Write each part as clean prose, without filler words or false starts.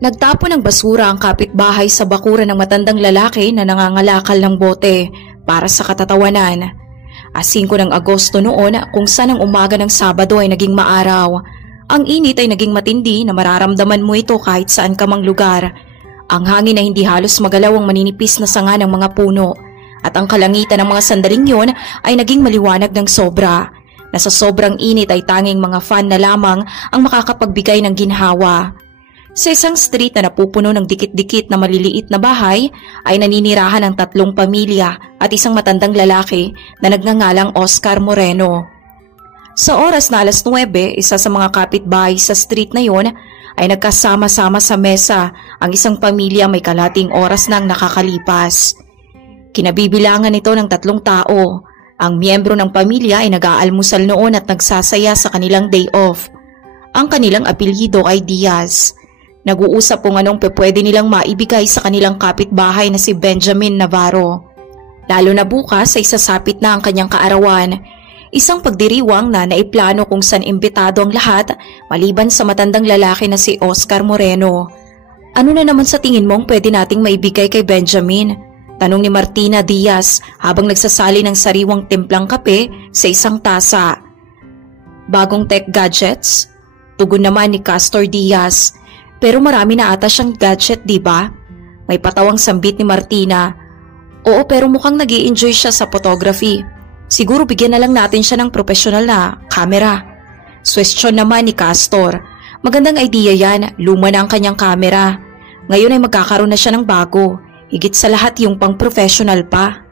Nagtapo ng basura ang kapitbahay sa bakuran ng matandang lalaki na nangangalakal ng bote para sa katatawanan. 5 ng Agosto noon kung saan ang umaga ng Sabado ay naging maaraw. Ang init ay naging matindi na mararamdaman mo ito kahit saan ka mang lugar. Ang hangin na hindi halos magalaw ang maninipis na sanga ng mga puno at ang kalangitan ng mga sandaling yon ay naging maliwanag ng sobra. Na sa sobrang init ay tanging mga fan na lamang ang makakapagbigay ng ginhawa. Sa isang street na napupuno ng dikit-dikit na maliliit na bahay ay naninirahan ang 3 pamilya at isang matandang lalaki na nagngangalang Oscar Moreno. Sa oras na 9:00, isa sa mga kapitbahay sa street na yon ay nagkasama-sama sa mesa ang isang pamilya may kalating oras nang nakakalipas. Kinabibilangan ito ng 3 tao. Ang miyembro ng pamilya ay nag-aalmusal noon at nagsasaya sa kanilang day off. Ang kanilang apelyido ay Diaz. Nag-uusap kung anong pwede nilang maibigay sa kanilang kapitbahay na si Benjamin Navarro. Lalo na bukas ay sasapit na ang kanyang kaarawan. Isang pagdiriwang na naiplano kung saan imbitado ang lahat maliban sa matandang lalaki na si Oscar Moreno. Ano na naman sa tingin mong pwede nating maibigay kay Benjamin? Tanong ni Martina Diaz habang nagsasali ng sariwang timplang kape sa isang tasa. Bagong tech gadgets? Tugon naman ni Castor Diaz. Pero marami na ata siyang gadget, di ba? May patawang sambit ni Martina. Oo, pero mukhang nag-i-enjoy siya sa photography. Siguro bigyan na lang natin siya ng professional na camera. Suwestyon naman ni Castor. Magandang idea yan, luma na ang kanyang camera. Ngayon ay magkakaroon na siya ng bago. Higit sa lahat yung pang-professional pa.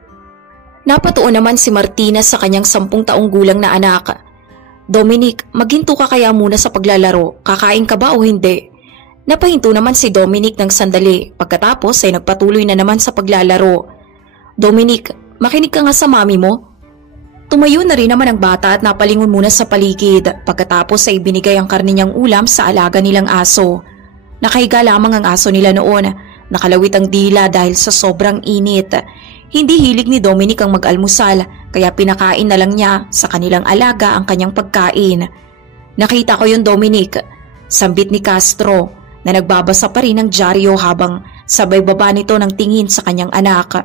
Napatuon naman si Martina sa kanyang 10 taong gulang na anak. Dominic, maghinto ka kaya muna sa paglalaro. Kakain ka ba o hindi? Napahinto naman si Dominic ng sandali. Pagkatapos ay nagpatuloy na naman sa paglalaro. Dominic, makinig ka nga sa mami mo. Tumayo na rin naman ang bata at napalingon muna sa paligid. Pagkatapos ay binigay ang karne niyang ulam sa alaga nilang aso. Nakahiga lamang ang aso nila noon. Nakalawit ang dila dahil sa sobrang init. Hindi hilig ni Dominic ang mag-almusal kaya pinakain na lang niya sa kanilang alaga ang kanyang pagkain. Nakita ko yun, Dominic. Sambit ni Castro na nagbabasa pa rin ng dyaryo habang sabay baba nito ng tingin sa kanyang anak.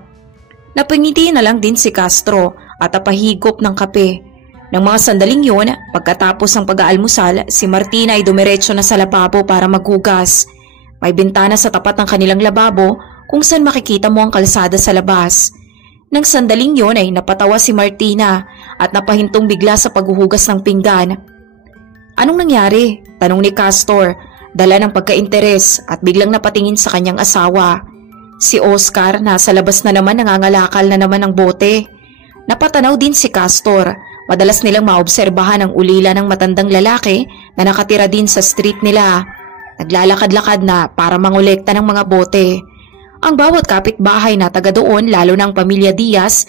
Napangiti na lang din si Castro at napahigop ng kape. Nang mga sandaling yun, pagkatapos ng pag-aalmusal, si Martina ay dumiretso na sa lababo para maghugas. May bintana sa tapat ng kanilang lababo kung saan makikita mo ang kalsada sa labas. Nang sandaling yun ay napatawa si Martina at napahintong bigla sa paghuhugas ng pinggan. Anong nangyari? Tanong ni Castor, dala ng pagka-interes at biglang napatingin sa kanyang asawa. Si Oscar nasa labas na naman nangangalakal na naman ng bote. Napatanaw din si Castor. Madalas nilang maobserbahan ang ulila ng matandang lalaki na nakatira din sa street nila. Naglalakad-lakad na para mangolekta ng mga bote. Ang bawat kapitbahay na taga doon, lalo ng pamilya Diaz,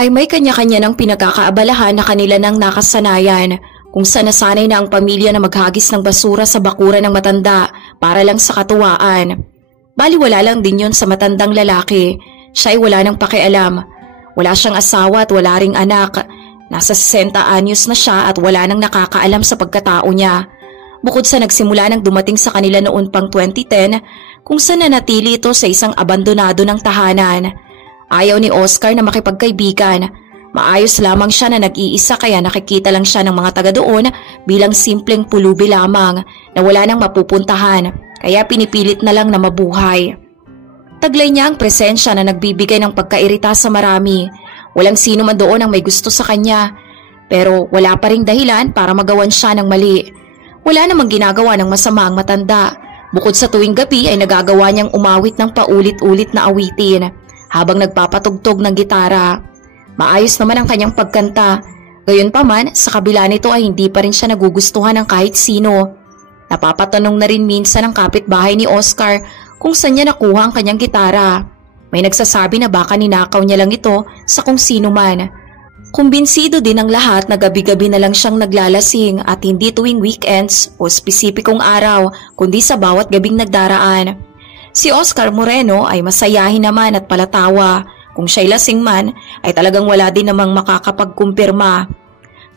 ay may kanya-kanya ng pinagkakaabalahan na kanila ng nakasanayan kung saan nasanay na ang pamilya na maghagis ng basura sa bakuran ng matanda para lang sa katuwaan. Baliwala lang din yun sa matandang lalaki. Siya ay wala nang pakialam. Wala siyang asawa at wala ring anak. Nasa 60 anyos na siya at wala nang nakakaalam sa pagkatao niya. Bukod sa nagsimula nang dumating sa kanila noon pang 2010 kung saan nanatili ito sa isang abandonado ng tahanan. Ayaw ni Oscar na makipagkaibigan. Maayos lamang siya na nag-iisa kaya nakikita lang siya ng mga taga doon bilang simpleng pulubi lamang na wala nang mapupuntahan kaya pinipilit na lang na mabuhay. Taglay niya ang presensya na nagbibigay ng pagkairita sa marami. Walang sino man doon ang may gusto sa kanya pero wala pa ring dahilan para magawan siya ng mali. Wala namang ginagawa ng masama ang matanda. Bukod sa tuwing gabi ay nagagawa niyang umawit ng paulit-ulit na awitin habang nagpapatugtog ng gitara. Maayos naman ang kanyang pagkanta. Gayunpaman, sa kabila nito ay hindi pa rin siya nagugustuhan ng kahit sino. Napapatanong na rin minsan ang kapitbahay ni Oscar kung saan niya nakuha ang kanyang gitara. May nagsasabi na baka ninakaw niya lang ito sa kung sino man. Kumbinsido din ang lahat na gabi-gabi na lang siyang naglalasing at hindi tuwing weekends o spesipikong araw kundi sa bawat gabing nagdaraan. Si Oscar Moreno ay masayahin naman at palatawa. Kung siya'y lasing man ay talagang wala din namang makakapagkumpirma.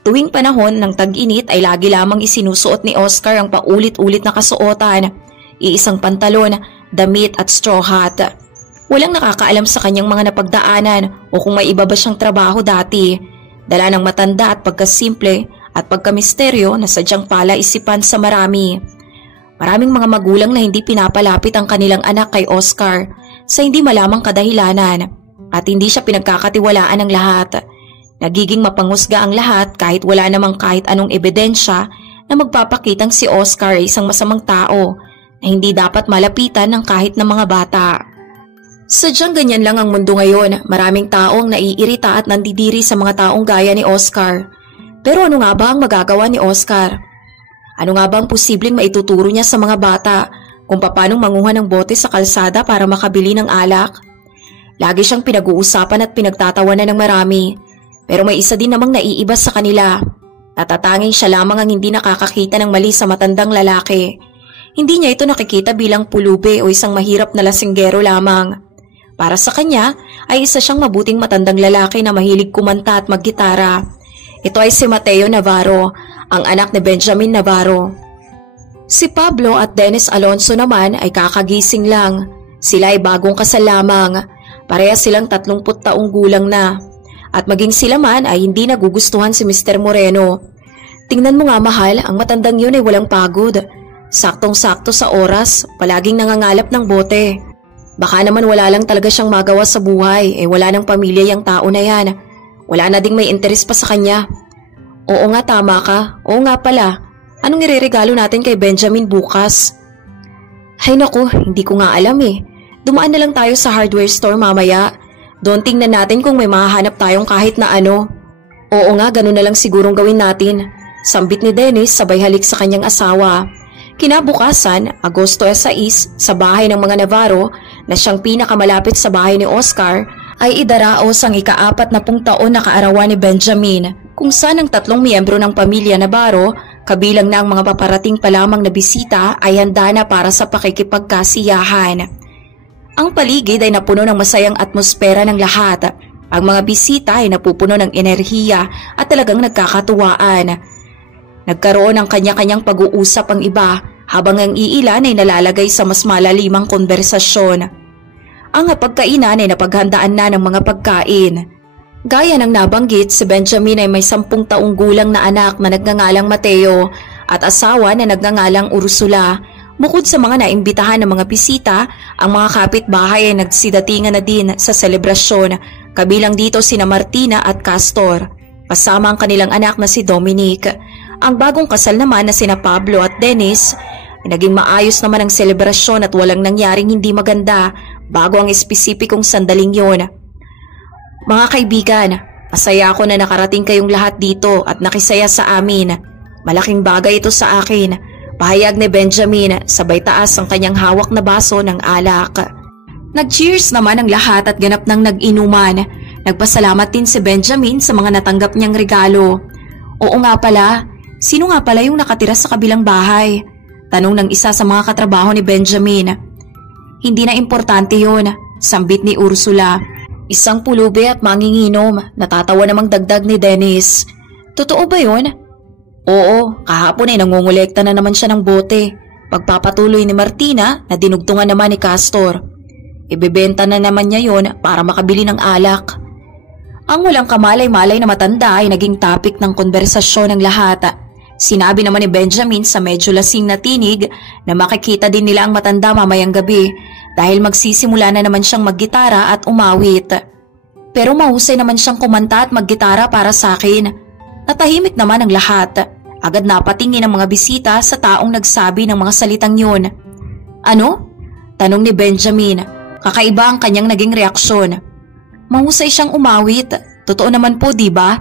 Tuwing panahon ng tag-init ay lagi lamang isinusuot ni Oscar ang paulit-ulit na kasuotan. iisang pantalon, damit at straw hat. Walang nakakaalam sa kanyang mga napagdaanan o kung may iba ba siyang trabaho dati. Dala ng matanda at pagkasimple at pagkamisteryo na sadyang palaisipan sa marami. Maraming mga magulang na hindi pinapalapit ang kanilang anak kay Oscar sa hindi malamang kadahilanan at hindi siya pinagkakatiwalaan ng lahat. Nagiging mapangusga ang lahat kahit wala namang kahit anong ebidensya na magpapakitang si Oscar ay isang masamang tao na hindi dapat malapitan ng kahit ng mga bata. Sadyang ganyan lang ang mundo ngayon, maraming tao ang naiirita at nandidiri sa mga taong gaya ni Oscar. Pero ano nga ba ang magagawa ni Oscar? Ano nga ba ang posibleng maituturo niya sa mga bata kung paanong manguha ng bote sa kalsada para makabili ng alak? Lagi siyang pinag-uusapan at pinagtatawanan ng marami. Pero may isa din namang naiiba sa kanila. Natatanging siya lamang ang hindi nakakakita ng mali sa matandang lalaki. Hindi niya ito nakikita bilang pulubi o isang mahirap na lasinggero lamang. Para sa kanya ay isa siyang mabuting matandang lalaki na mahilig kumanta at maggitara. Ito ay si Mateo Navarro, ang anak ni Benjamin Navarro. Si Pablo at Dennis Alonso naman ay kakagising lang. Sila ay bagong kasal lamang. Parehas silang 30 taong gulang na. At maging sila man ay hindi nagugustuhan si Mr. Moreno. Tingnan mo nga mahal, ang matandang yun ay walang pagod. Saktong-sakto sa oras, palaging nangangalap ng bote. Baka naman wala lang talaga siyang magawa sa buhay, wala ng pamilya yung tao na yan. Wala na ding may interes pa sa kanya. Oo nga, tama ka. Oo nga pala. Anong ireregalo natin kay Benjamin bukas? Ay naku, hindi ko nga alam Dumaan na lang tayo sa hardware store mamaya. Doon tingnan natin kung may mahahanap tayong kahit na ano. Oo nga, ganun na lang sigurong gawin natin. Sambit ni Dennis sabay halik sa kanyang asawa. Kinabukasan, Agosto 6, sa bahay ng mga Navarro na siyang pinakamalapit sa bahay ni Oscar, ay idaraos ang ika-40 taon na kaarawan ni Benjamin, kung saan ang 3 miyembro ng pamilya Navarro, kabilang na ang mga paparating pa lamang na bisita, ay handa na para sa pakikipagkasiyahan. Ang paligid ay napuno ng masayang atmosfera ng lahat. Ang mga bisita ay napupuno ng enerhiya at talagang nagkakatuwaan. Nagkaroon ng kanya-kanyang pag-uusap ang iba habang ang iilan ay nalalagay sa mas malalimang konversasyon. Ang pagkainan ay napaghandaan na ng mga pagkain. Gaya ng nabanggit, si Benjamin ay may 10 taong gulang na anak na nagngangalang Mateo at asawa na nagngangalang Ursula. Bukod sa mga naimbitahan ng mga bisita, ang mga kapitbahay ay nagsidatingan na din sa selebrasyon, kabilang dito sina Martina at Castor, kasama ang kanilang anak na si Dominic. Ang bagong kasal naman na sina Pablo at Dennis ay naging maayos naman ang selebrasyon at walang nangyaring hindi maganda bago ang espesipikong sandaling yon. Mga kaibigan, masaya ako na nakarating kayong lahat dito at nakisaya sa amin. Malaking bagay ito sa akin. Pahayag ni Benjamin, sabay taas ang kanyang hawak na baso ng alak. Nag-cheers naman ang lahat at ganap ng nag-inuman. Nagpasalamat din si Benjamin sa mga natanggap niyang regalo. Oo nga pala, sino nga pala yung nakatira sa kabilang bahay? Tanong ng isa sa mga katrabaho ni Benjamin. Hindi na importante yun, sambit ni Ursula. Isang pulubi at manginginom, natatawa namang dagdag ni Dennis. Totoo ba yun? Oo, kahapon ay nangungulekta na naman siya ng bote. Pagpapatuloy ni Martina na dinugtungan naman ni Castor. Ibebenta na naman niya yon para makabili ng alak. Ang walang kamalay-malay na matanda ay naging topic ng konversasyon ng lahat. Sinabi naman ni Benjamin sa medyo lasing na tinig na makikita din nila ang matanda mamayang gabi dahil magsisimula na naman siyang maggitara at umawit. Pero mahusay naman siyang kumanta at maggitara para sa akin. Natahimik naman ang lahat. Agad napatingin ang mga bisita sa taong nagsabi ng mga salitang yun. Ano? Tanong ni Benjamin. Kakaiba ang kanyang naging reaksyon. Mahusay siyang umawit. Totoo naman po, di ba?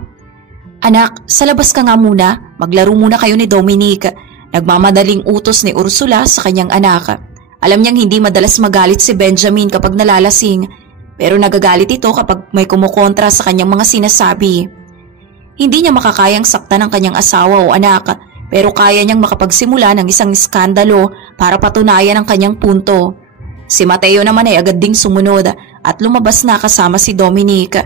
Anak, sa labas ka nga muna. Maglaro muna kayo ni Dominic. Nagmamadaling utos ni Ursula sa kanyang anak. Alam niyang hindi madalas magalit si Benjamin kapag nalalasing. Pero nagagalit ito kapag may kumukontra sa kanyang mga sinasabi. Hindi niya makakayang saktan ang kanyang asawa o anak, pero kaya niyang makapagsimula ng isang iskandalo para patunayan ang kanyang punto. Si Mateo naman ay agad ding sumunod at lumabas na kasama si Dominic.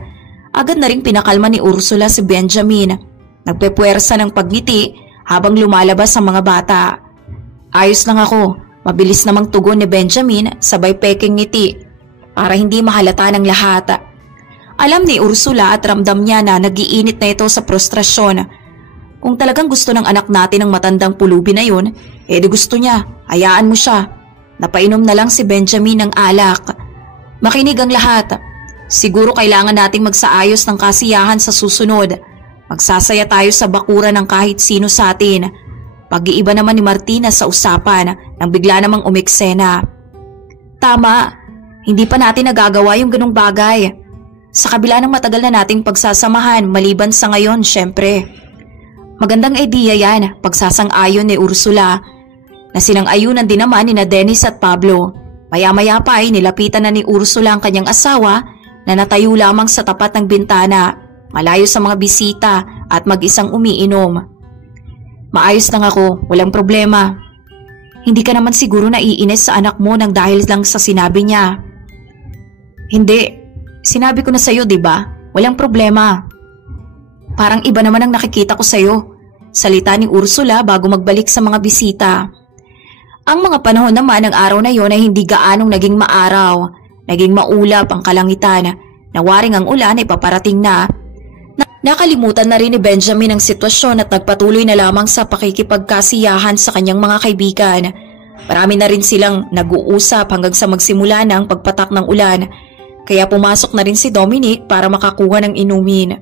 Agad na ring pinakalma ni Ursula si Benjamin. Nagpepuwersa ng pagngiti habang lumalabas ang mga bata. Ayos lang ako, Mabilis namang tugon ni Benjamin sabay peking ngiti para hindi mahalata ng lahat. Alam ni Ursula at ramdam niya na nagiinit na ito sa frustrasyon. Kung talagang gusto ng anak natin ng matandang pulubi na yun, di gusto niya, hayaan mo siya. Napainom na lang si Benjamin ng alak. Makinig ang lahat. Siguro kailangan nating magsaayos ng kasiyahan sa susunod. Magsasaya tayo sa bakuran ng kahit sino sa atin. Pag-iiba naman ni Martina sa usapan nang bigla namang umeksena. Tama, hindi pa natin nagagawa yung ganong bagay. Sa kabila ng matagal na nating pagsasamahan maliban sa ngayon, syempre. Magandang idea yan, pagsasang-ayon ni Ursula, na sinang-ayunan din naman ni Dennis at Pablo. Maya-maya pa ay nilapitan na ni Ursula ang kanyang asawa na natayo lamang sa tapat ng bintana, malayo sa mga bisita at mag-isang umiinom. Maayos lang ako, walang problema. Hindi ka naman siguro naiinis sa anak mo nang dahil lang sa sinabi niya. Hindi, sinabi ko na sa'yo, diba? Walang problema. Parang iba naman ang nakikita ko sa'yo, salita ni Ursula bago magbalik sa mga bisita. Ang mga panahon naman ng araw na yon ay hindi gaanong naging maaraw, naging maulap ang kalangitan, nawaring ang ulan ay paparating na. Nakalimutan na rin ni Benjamin ang sitwasyon at nagpatuloy na lamang sa pakikipagkasiyahan sa kanyang mga kaibigan. Marami na rin silang nag-uusap hanggang sa magsimula na ang pagpatak ng ulan, kaya pumasok na rin si Dominic para makakuha ng inumin.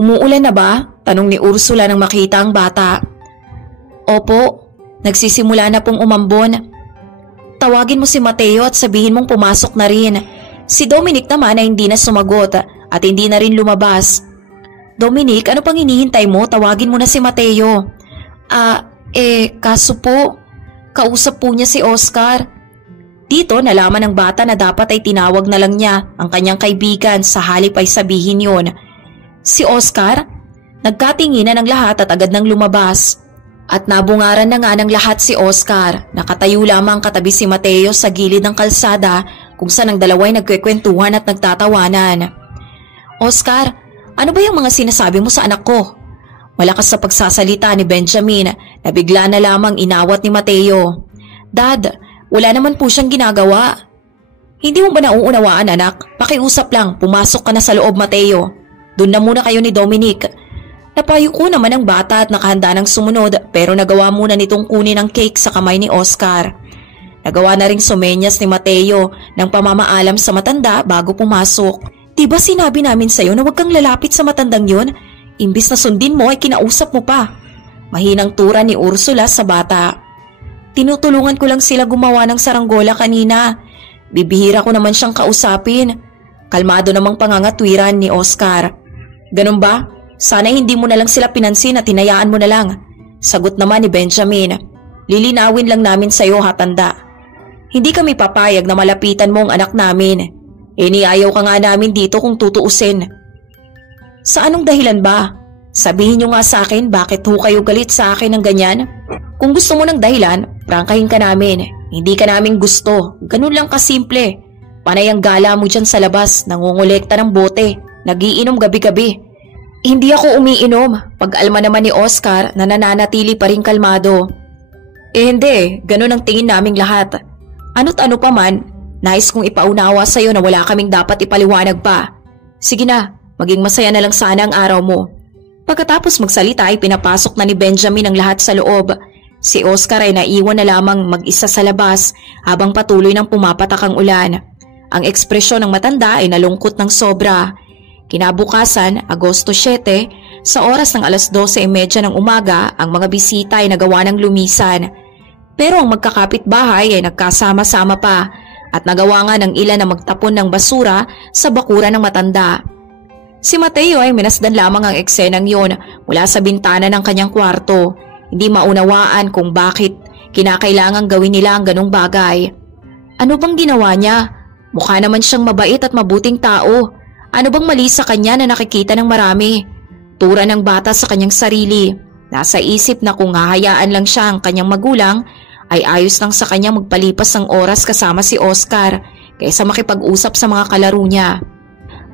Umuulan na ba? Tanong ni Ursula nang makita ang bata. Opo, nagsisimula na pong umambon. Tawagin mo si Mateo at sabihin mong pumasok na rin. Si Dominic naman ay hindi na sumagot at hindi na rin lumabas. Dominic, ano pang hinihintay mo? Tawagin mo na si Mateo. Kaso po, kausap po niya si Oscar. Dito nalaman ng bata na dapat ay tinawag na lang niya ang kanyang kaibigan sa halip ay sabihin yon. Si Oscar? Nagkatinginan ng lahat at agad nang lumabas. At nabungaran na nga ng lahat si Oscar. Nakatayo lamang katabi si Mateo sa gilid ng kalsada kung saan ang dalaway nagkwekwentuhan at nagtatawanan. Oscar, ano ba yung mga sinasabi mo sa anak ko? Malakas sa pagsasalita ni Benjamin na bigla na lamang inawat ni Mateo. Dad, wala naman po siyang ginagawa. Hindi mo ba nauunawaan anak? Pakiusap lang, pumasok ka na sa loob Mateo. Doon na muna kayo ni Dominic. Napayo ko naman ang bata at nakahanda ng sumunod pero nagawa muna nitong kunin ang cake sa kamay ni Oscar. Nagawa na ring sumenyas ni Mateo ng pamamaalam sa matanda bago pumasok. Diba sinabi namin sa'yo na huwag kang lalapit sa matandang yun? Imbis na sundin mo ay kinausap mo pa. Mahinang tura ni Ursula sa bata. Tinutulungan ko lang sila gumawa ng saranggola kanina. Bibihira ko naman siyang kausapin. Kalmado namang pangangatwiran ni Oscar. Ganun ba? Sana hindi mo na lang sila pinansin at hinayaan mo na lang. Sagot naman ni Benjamin. Lilinawin lang namin sa'yo hatanda. Hindi kami papayag na malapitan mo ang anak namin. Iniayaw ka nga namin dito kung tutuusin. Sa anong dahilan ba? Sabihin nyo nga sa akin bakit ho kayo galit sa akin ng ganyan? Kung gusto mo ng dahilan, prangkahin ka namin. Hindi ka namin gusto. Ganun lang kasimple. Panay ang gala mo dyan sa labas, nangungulekta ng bote. Nagiinom gabi-gabi. Hindi ako umiinom. Pag-alma naman ni Oscar na nananatili pa rin kalmado. Hindi, ganun ang tingin naming lahat. Ano't ano pa man, nais kong ipaunawa sa'yo na wala kaming dapat ipaliwanag pa. Sige na, maging masaya na lang sana ang araw mo. Pagkatapos magsalita ay pinapasok na ni Benjamin ang lahat sa loob. Si Oscar ay naiwan na lamang mag-isa sa labas habang patuloy nang pumapatak ang ulan. Ang ekspresyon ng matanda ay nalungkot ng sobra. Kinabukasan, Agosto 7, sa oras ng 12:30 ng umaga, ang mga bisita ay nagawa ng lumisan. Pero ang magkakapitbahay ay nagkasama-sama pa at nagawa nga ng ilan na magtapon ng basura sa bakuran ng matanda. Si Mateo ay minasdan lamang ang eksenang yon mula sa bintana ng kanyang kwarto. Hindi maunawaan kung bakit kinakailangang gawin nila ang ganong bagay. Ano bang ginawa niya? Mukha naman siyang mabait at mabuting tao. Ano bang mali sa kanya na nakikita ng marami? Tura ng bata sa kanyang sarili. Nasa isip na kung hahayaan lang siya ang kanyang magulang, ay ayos lang sa kanya magpalipas ng oras kasama si Oscar kaysa makipag-usap sa mga kalaro niya.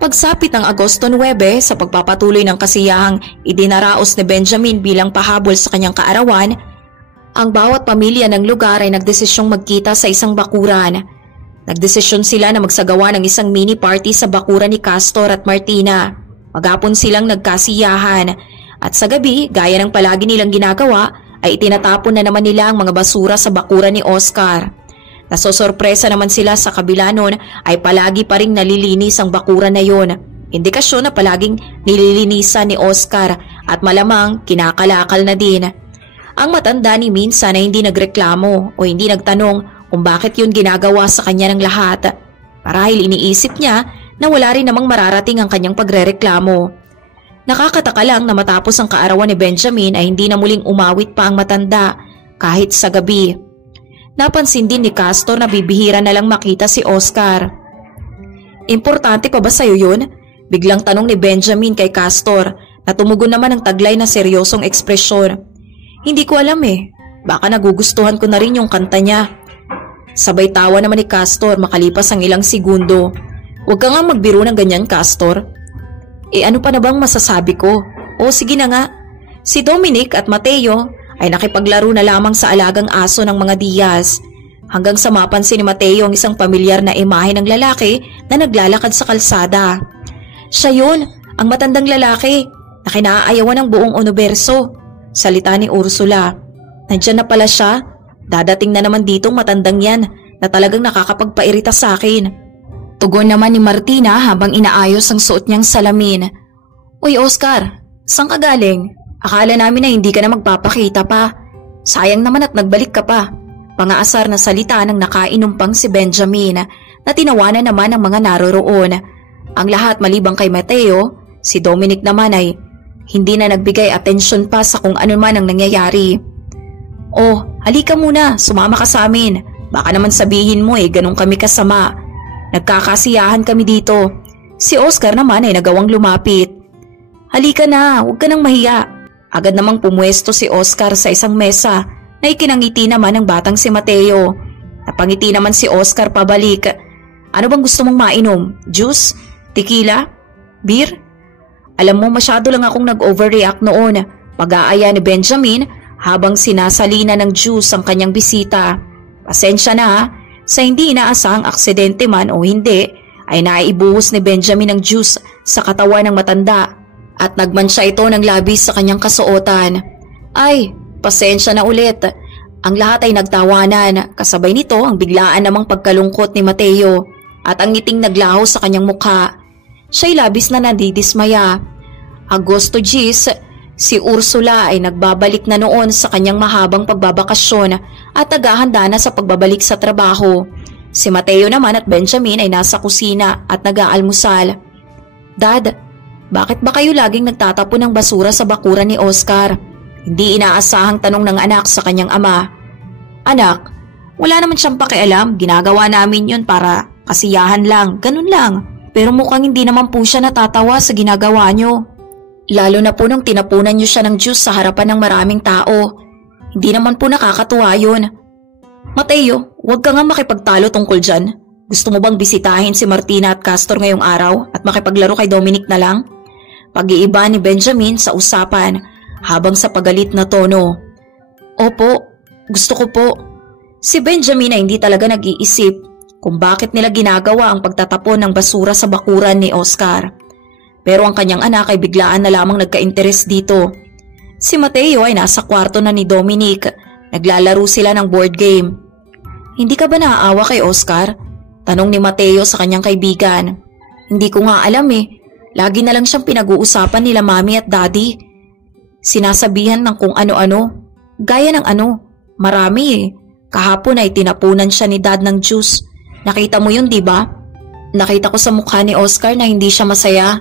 Pagsapit ng Agosto 9 sa pagpapatuloy ng kasiyahang idinaraos ni Benjamin bilang pahabol sa kanyang kaarawan, Ang bawat pamilya ng lugar ay nagdesisyong magkita sa isang bakuran. Nagdesisyon sila na magsagawa ng isang mini party sa bakuran ni Castor at Martina. Maghapon silang nagkasiyahan at sa gabi, gaya ng palagi nilang ginagawa, ay itinatapon na naman nila ang mga basura sa bakuran ni Oscar. Nasosorpresa naman sila sa kabila nun ay palagi pa ring nalilinis ang bakuran na yon. Indikasyon na palaging nililinisan ni Oscar at malamang kinakalakal na din. Ang matanda ni minsan ay hindi nagreklamo o hindi nagtanong kung bakit yun ginagawa sa kanya ng lahat. Marahil iniisip niya na wala rin namang mararating ang kanyang pagrereklamo. Nakakataka lang na matapos ang kaarawan ni Benjamin ay hindi na muling umawit pa ang matanda kahit sa gabi. Napansin din ni Castor na bibihira na lang makita si Oscar. Importante pa ba sa'yo yun? Biglang tanong ni Benjamin kay Castor na tumugon naman ang taglay na seryosong ekspresyon. Hindi ko alam eh. Baka nagugustuhan ko na rin yung kanta niya. Sabay tawa naman ni Castor makalipas ang ilang segundo. Huwag ka nga magbiro ng ganyan, Castor. Ano pa na bang masasabi ko? O sige na nga. Si Dominic at Mateo ay nakipaglaro na lamang sa alagang aso ng mga Diaz. Hanggang sa mapansin ni Mateo ang isang pamilyar na imahe ng lalaki na naglalakad sa kalsada. Siya yun, ang matandang lalaki na kinaayawan ng buong universo. Salita ni Ursula. Nandiyan na pala siya. Dadating na naman ditong matandang yan na talagang nakakapagpairita sa akin. Tugon naman ni Martina habang inaayos ang suot niyang salamin. Uy Oscar, saan ka galing? Akala namin na hindi ka na magpapakita pa. Sayang naman at nagbalik ka pa. Pangaasar na salita ng nakainom pang si Benjamin na tinawanan naman ng mga naroroon. Ang lahat malibang kay Mateo, si Dominic naman ay hindi na nagbigay atensyon pa sa kung ano man ang nangyayari. Oh, halika muna, sumama ka sa amin. Baka naman sabihin mo ganun kami kasama. Nagkakasiyahan kami dito. Si Oscar naman ay nagawang lumapit. Halika na, huwag ka nang mahiya. Agad namang pumwesto si Oscar sa isang mesa na ikinangiti naman ng batang si Mateo. Napangiti naman si Oscar pabalik. Ano bang gusto mong mainom? Juice? Tequila? Beer? Alam mo, masyado lang akong nag-overreact noon. Pag-aaya ni Benjamin habang sinasalina ng juice ang kanyang bisita. Pasensya na ha, sa hindi inaasahang aksidente man o hindi, ay naibuhos ni Benjamin ng juice sa katawan ng matanda at nagmansya ito ng labis sa kanyang kasuotan. Ay, pasensya na ulit. Ang lahat ay nagtawanan, kasabay nito ang biglaan namang pagkalungkot ni Mateo at ang ngiting naglaho sa kanyang mukha. Siya'y labis na nadidismaya. Agosto 10, si Ursula ay nagbabalik na noon sa kanyang mahabang pagbabakasyon at naghahanda na sa pagbabalik sa trabaho. Si Mateo naman at Benjamin ay nasa kusina at nag-aalmusal. Dad, bakit ba kayo laging nagtatapon ng basura sa bakuran ni Oscar? Hindi inaasahang tanong ng anak sa kanyang ama. Anak, wala naman siyang pakialam. Ginagawa namin yun para kasiyahan lang. Ganun lang. Pero mukhang hindi naman po siya natatawa sa ginagawa niyo. Lalo na po nung tinapunan niyo siya ng juice sa harapan ng maraming tao. Hindi naman po nakakatuwa yun. Mateo, huwag ka nga makipagtalo tungkol dyan. Gusto mo bang bisitahin si Martina at Castor ngayong araw at makipaglaro kay Dominic na lang? Pag-iiba ni Benjamin sa usapan habang sa pagalit na tono. Opo, gusto ko po. Si Benjamin ay hindi talaga nag-iisip kung bakit nila ginagawa ang pagtatapon ng basura sa bakuran ni Oscar. Pero ang kanyang anak ay biglaan na lamang nagka-interes dito. Si Mateo ay nasa kwarto na ni Dominic. Naglalaro sila ng board game. Hindi ka ba naaawa kay Oscar? Tanong ni Mateo sa kanyang kaibigan. Hindi ko nga alam eh. Lagi na lang siyang pinag-uusapan nila mami at daddy. Sinasabihan ng kung ano-ano. Gaya ng ano. Marami eh. Kahapon ay tinapunan siya ni dad ng juice. Nakita mo yun, di ba? Nakita ko sa mukha ni Oscar na hindi siya masaya.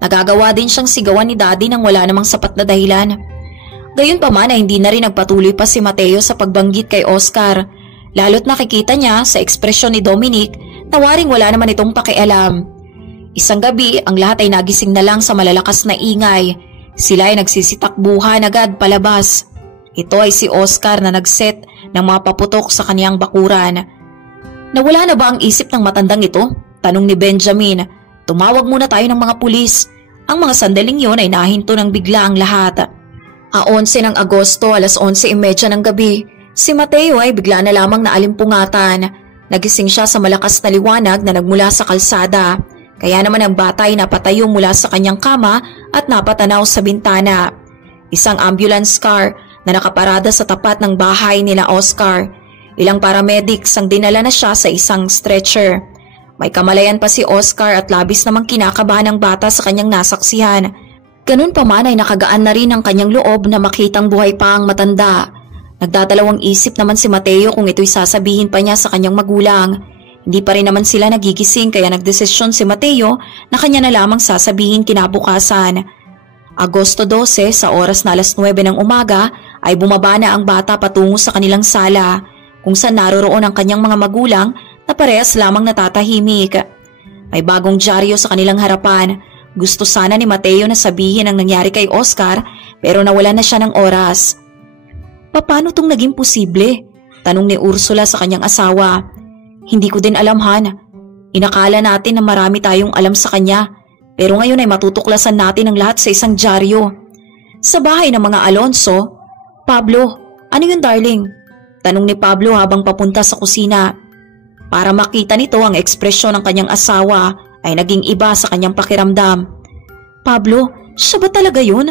Nagagawa din siyang sigawan ni daddy nang wala namang sapat na dahilan. Gayunpaman ay hindi na rin nagpatuloy pa si Mateo sa pagbanggit kay Oscar. Lalo't nakikita niya sa ekspresyon ni Dominic na waring wala naman itong pakialam. Isang gabi, ang lahat ay nagising na lang sa malalakas na ingay. Sila ay nagsisitakbuhan agad palabas. Ito ay si Oscar na nagset ng mga paputok sa kaniyang bakuran. Nawala na ba ang isip ng matandang ito? Tanong ni Benjamin. Tumawag muna tayo ng mga pulis. Ang mga sandaling yon ay nahinto ng bigla ang lahat. 11 ng Agosto, 11:30 ng gabi, si Mateo ay bigla na lamang naalimpungatan. Nagising siya sa malakas na liwanag na nagmula sa kalsada. Kaya naman ang bata ay napatayo mula sa kanyang kama at napatanaw sa bintana. Isang ambulance car na nakaparada sa tapat ng bahay nila Oscar. Ilang paramedics ang dinala na siya sa isang stretcher. May kamalayan pa si Oscar at labis namang kinakabahan ng bata sa kanyang nasaksihan. Ganun pa man ay nakagaan na rin ang kanyang loob na makitang buhay pa ang matanda. Nagdadalawang isip naman si Mateo kung ito'y sasabihin pa niya sa kanyang magulang. Hindi pa rin naman sila nagigising kaya nagdesisyon si Mateo na kanya na lamang sasabihin kinabukasan. Agosto 12 sa oras na 9:00 ng umaga ay bumaba na ang bata patungo sa kanilang sala kung saan naroroon ang kanyang mga magulang na parehas lamang natatahimik. May bagong dyaryo sa kanilang harapan. Gusto sana ni Mateo na sabihin ang nangyari kay Oscar pero nawala na siya ng oras. Paano tong naging posible? Tanong ni Ursula sa kanyang asawa. Hindi ko din alam, Han. Inakala natin na marami tayong alam sa kanya pero ngayon ay matutuklasan natin ang lahat sa isang dyaryo. Sa bahay ng mga Alonso, Pablo, ano yun darling? Tanong ni Pablo habang papunta sa kusina. Para makita nito ang ekspresyon ng kanyang asawa ay naging iba sa kanyang pakiramdam. Pablo, siya ba talaga yun?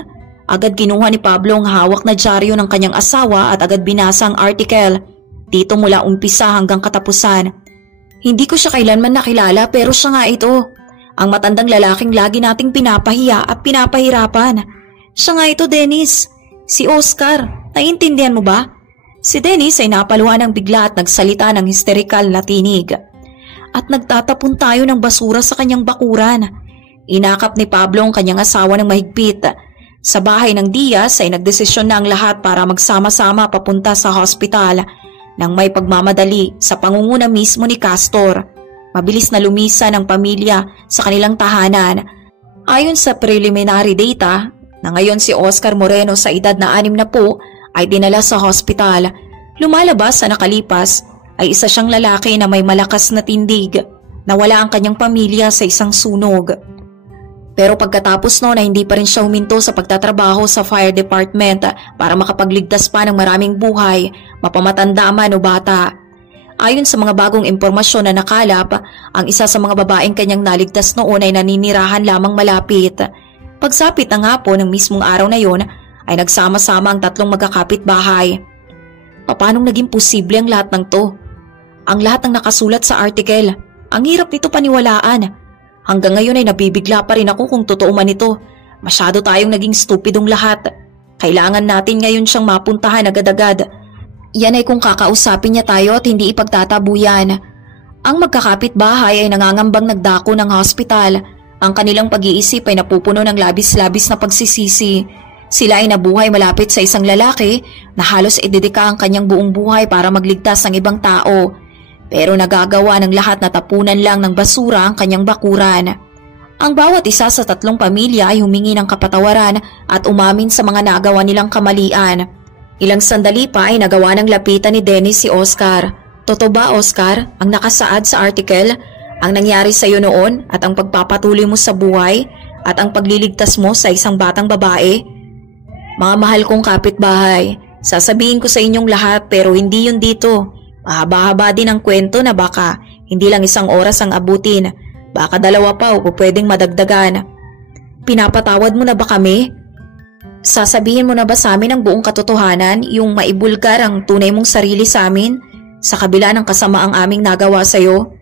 Agad kinuha ni Pablo ang hawak na dyaryo ng kanyang asawa at agad binasa ang article. Dito mula umpisa hanggang katapusan. Hindi ko siya kailanman nakilala pero siya nga ito. Ang matandang lalaking lagi nating pinapahiya at pinapahirapan. Siya nga ito, Dennis. Si Oscar. Naiintindihan mo ba? Si Dennis ay napaluhan ng bigla at nagsalita ng hysterical na tinig. At nagtatapon tayo ng basura sa kanyang bakuran. Inakap ni Pablo ang kanyang asawa ng mahigpit. Sa bahay ng Diaz ay nagdesisyon na ang lahat para magsama-sama papunta sa hospital nang may pagmamadali sa pangunguna mismo ni Castor. Mabilis na lumisan ang pamilya sa kanilang tahanan. Ayon sa preliminary data na ngayon si Oscar Moreno sa edad na 60 ay dinala sa hospital. Lumalabas sa nakalipas ay isa siyang lalaki na may malakas na tindig. Nawala ang kanyang pamilya sa isang sunog. Pero pagkatapos noon ay hindi pa rin siya huminto sa pagtatrabaho sa fire department para makapagligtas pa ng maraming buhay, mapamatanda man o bata. Ayon sa mga bagong impormasyon na nakalap, ang isa sa mga babaeng kanyang naligtas noon ay naninirahan lamang malapit. Pagsapit ng hapon ng mismong araw na yon ay nagsama-sama ang tatlong magkakapit-bahay. Paanong naging posible ang lahat ng to? Ang lahat ng nakasulat sa article, ang hirap nito paniwalaan. Hanggang ngayon ay nabibigla pa rin ako kung totoo man ito. Masyado tayong naging stupidong lahat. Kailangan natin ngayon siyang mapuntahan agad-agad. Yan ay kung kakausapin niya tayo at hindi ipagtatabuyan. Ang magkakapit-bahay ay nangangambang nagdako ng hospital. Ang kanilang pag-iisip ay napupuno ng labis-labis na pagsisisi. Sila ay nabuhay malapit sa isang lalaki na halos idedika ang kanyang buong buhay para magligtas ng ibang tao. Pero nagagawa ng lahat na tapunan lang ng basura ang kanyang bakuran. Ang bawat isa sa tatlong pamilya ay humingi ng kapatawaran at umamin sa mga nagawa nilang kamalian. Ilang sandali pa ay nagawa ng lapitan ni Dennis si Oscar. Totoo ba, Oscar, ang nakasaad sa article, ang nangyari sa iyo noon at ang pagpapatuloy mo sa buhay at ang pagliligtas mo sa isang batang babae? Mga mahal kong kapitbahay, sasabihin ko sa inyong lahat pero hindi yun dito. Mahaba-haba din ang kwento na baka hindi lang isang oras ang abutin, baka 2 pa o pwedeng madagdagan. Pinapatawad mo na ba kami? Sasabihin mo na ba sa amin ang buong katotohanan, yung maibulgar ang tunay mong sarili sa amin, sa kabila ng kasamaang aming nagawa sa iyo?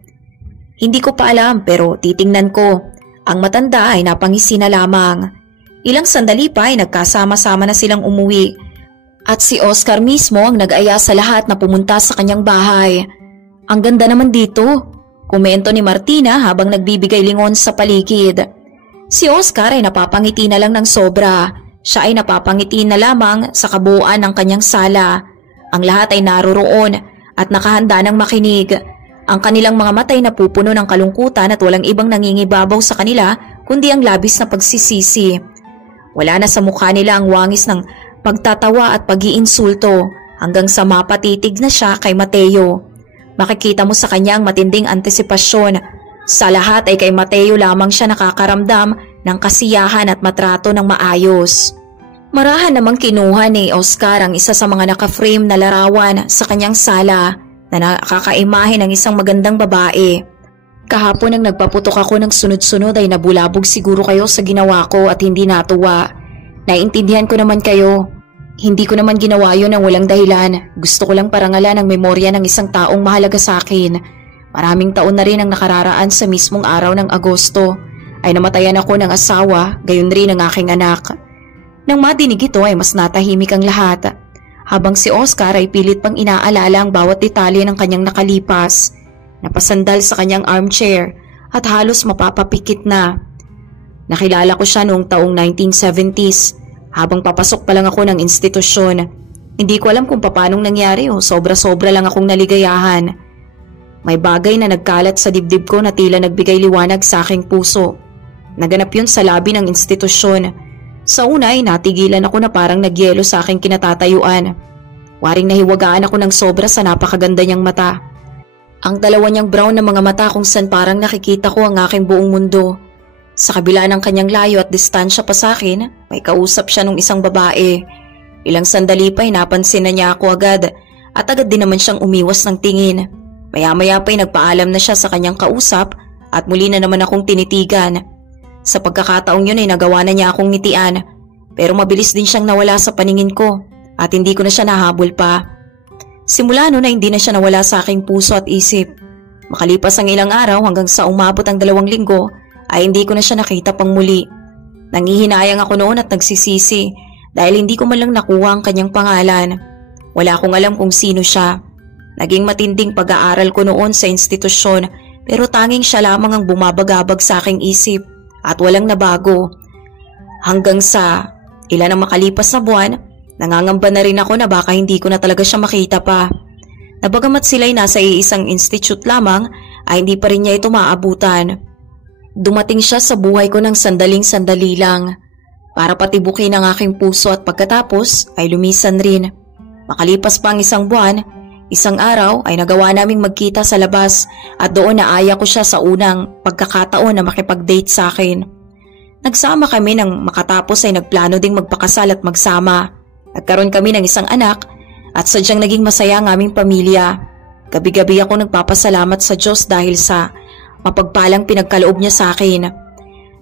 Hindi ko pa alam pero titingnan ko. Ang matanda ay napangisi na lamang. Ilang sandali pa ay nagkasama-sama na silang umuwi. At si Oscar mismo ang nag-aya sa lahat na pumunta sa kanyang bahay. Ang ganda naman dito, komento ni Martina habang nagbibigay lingon sa paligid. Si Oscar ay napapangiti na lang ng sobra. Siya ay napapangiti na lamang sa kabuuan ng kanyang sala. Ang lahat ay naroroon at nakahanda ng makinig. Ang kanilang mga matay napupuno ng kalungkutan at walang ibang nangingibabaw sa kanila kundi ang labis na pagsisisi. Wala na sa mukha nila ang wangis ng pagtatawa at pag-iinsulto hanggang sa mapatitig na siya kay Mateo. Makikita mo sa kanya ang matinding antisipasyon. Sa lahat ay kay Mateo lamang siya nakakaramdam ng kasiyahan at matrato ng maayos. Marahan namang kinuha ni Oscar ang isa sa mga naka-frame na larawan sa kanyang sala na nakakaimahe ng isang magandang babae. Kahapon nang nagpaputok ako ng sunod-sunod ay nabulabog siguro kayo sa ginawa ko at hindi natuwa. Naiintindihan ko naman kayo. Hindi ko naman ginawa yun ng walang dahilan. Gusto ko lang parangalan ang memorya ng isang taong mahalaga sa akin. Maraming taon na rin ang nakararaan sa mismong araw ng Agosto. Ay namatayan ako ng asawa, gayon rin ang aking anak. Nang madinig ito ay mas natahimik ang lahat. Habang si Oscar ay pilit pang inaalala ang bawat detalye ng kanyang nakalipas. Napasandal sa kanyang armchair at halos mapapapikit na. Nakilala ko siya noong taong 1970s habang papasok pa lang ako ng institusyon. Hindi ko alam kung paanong nangyari o sobra-sobra lang akong naligayahan. May bagay na nagkalat sa dibdib ko na tila nagbigay liwanag sa aking puso. Naganap yun sa labi ng institusyon. Sa una ay natigilan ako na parang nagyelo sa aking kinatatayuan. Waring nahiwagaan ako ng sobra sa napakaganda niyang mata. Ang dalawa niyang brown na mga mata kung saan parang nakikita ko ang aking buong mundo. Sa kabila ng kanyang layo at distansya pa sa akin, may kausap siya ng isang babae. Ilang sandali pa ay napansin na niya ako agad at agad din naman siyang umiwas ng tingin. Maya-maya pa ay nagpaalam na siya sa kanyang kausap at muli na naman akong tinitigan. Sa pagkakataong yun ay nagawa na niya akong ngitian pero mabilis din siyang nawala sa paningin ko at hindi ko na siya nahabol pa. Simula noon ay hindi na siya nawala sa aking puso at isip. Makalipas ang ilang araw hanggang sa umabot ang 2 linggo ay hindi ko na siya nakita pang muli. Nangihinayang ako noon at nagsisisi dahil hindi ko man lang nakuha ang kanyang pangalan. Wala akong alam kung sino siya. Naging matinding pag-aaral ko noon sa institusyon pero tanging siya lamang ang bumabagabag sa aking isip at walang nabago. Hanggang sa ilan ang makalipas na buwan, nangangamba na rin ako na baka hindi ko na talaga siya makita pa. Nabagamat sila'y nasa iisang institute lamang ay hindi pa rin niya ito maabutan. Dumating siya sa buhay ko ng sandaling-sandali lang para patibukin ang aking puso at pagkatapos ay lumisan rin. Makalipas pa ang 1 buwan, isang araw ay nagawa naming magkita sa labas at doon naaya ko siya sa unang pagkakataon na makipag-date sa akin. Nagsama kami nang makatapos ay nagplano ding magpakasal at magsama. Nagkaroon kami ng isang anak at sadyang naging masaya ang aming pamilya. Gabi-gabi ako nagpapasalamat sa Diyos dahil sa mapagpalang pinagkaloob niya sa akin.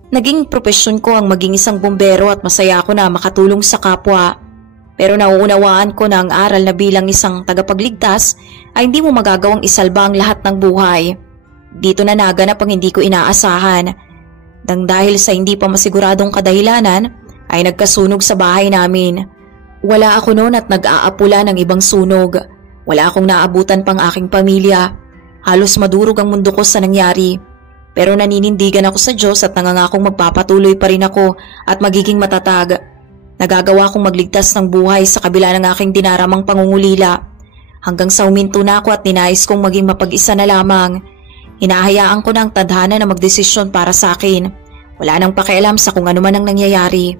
Naging propesyon ko ang maging isang bumbero at masaya ako na makatulong sa kapwa. Pero nauunawaan ko na ang aral na bilang isang tagapagligtas ay hindi mo magagawang isalba ang lahat ng buhay. Dito na naganap ang hindi ko inaasahan. Dahil sa hindi pa masiguradong kadahilanan ay nagkasunog sa bahay namin. Wala ako noon at nag-aapula ng ibang sunog. Wala akong naabutan pang aking pamilya. Halos madurog ang mundo ko sa nangyari. Pero naninindigan ako sa Diyos at nangangakong magpapatuloy pa rin ako at magiging matatag. Nagagawa kong magligtas ng buhay sa kabila ng aking dinaramang pangungulila. Hanggang sa huminto na ako at ninais kong maging mapag-isa na lamang. Hinahayaan ko na ang tadhana na magdesisyon para sa akin. Wala nang pakialam sa kung ano man ang nangyayari.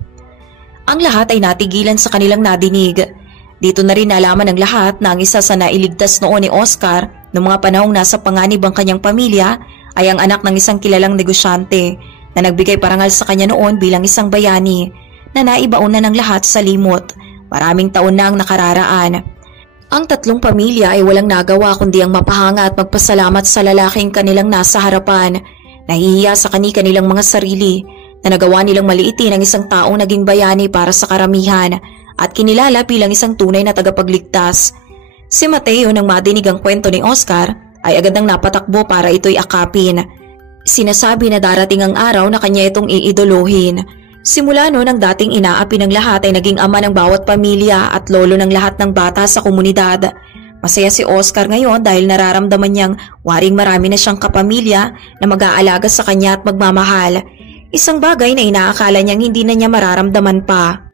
Ang lahat ay natigilan sa kanilang nadinig. Dito na rin nalaman ng lahat na ang isa sa nailigtas noon ni Oscar noong mga panahong nasa panganib ang kanyang pamilya ay ang anak ng isang kilalang negosyante na nagbigay parangal sa kanya noon bilang isang bayani na naibaon na ng lahat sa limot. Maraming taon na ang nakararaan. Ang 3 pamilya ay walang nagawa kundi ang mapahanga at magpasalamat sa lalaking kanilang nasa harapan. Nahihiya sa kanilang mga sarili na nagawa nilang maliitin ang isang taong naging bayani para sa karamihan at kinilala bilang isang tunay na tagapagligtas. Si Mateo nang madinig ang kwento ni Oscar ay agad nang napatakbo para ito'y akapin. Sinasabi na darating ang araw na kanya itong iidolohin. Simula noon ang dating inaapi ng lahat ay naging ama ng bawat pamilya at lolo ng lahat ng bata sa komunidad. Masaya si Oscar ngayon dahil nararamdaman niyang waring marami na siyang kapamilya na mag-aalaga sa kanya at magmamahal. Isang bagay na inaakala niyang hindi na niya mararamdaman pa.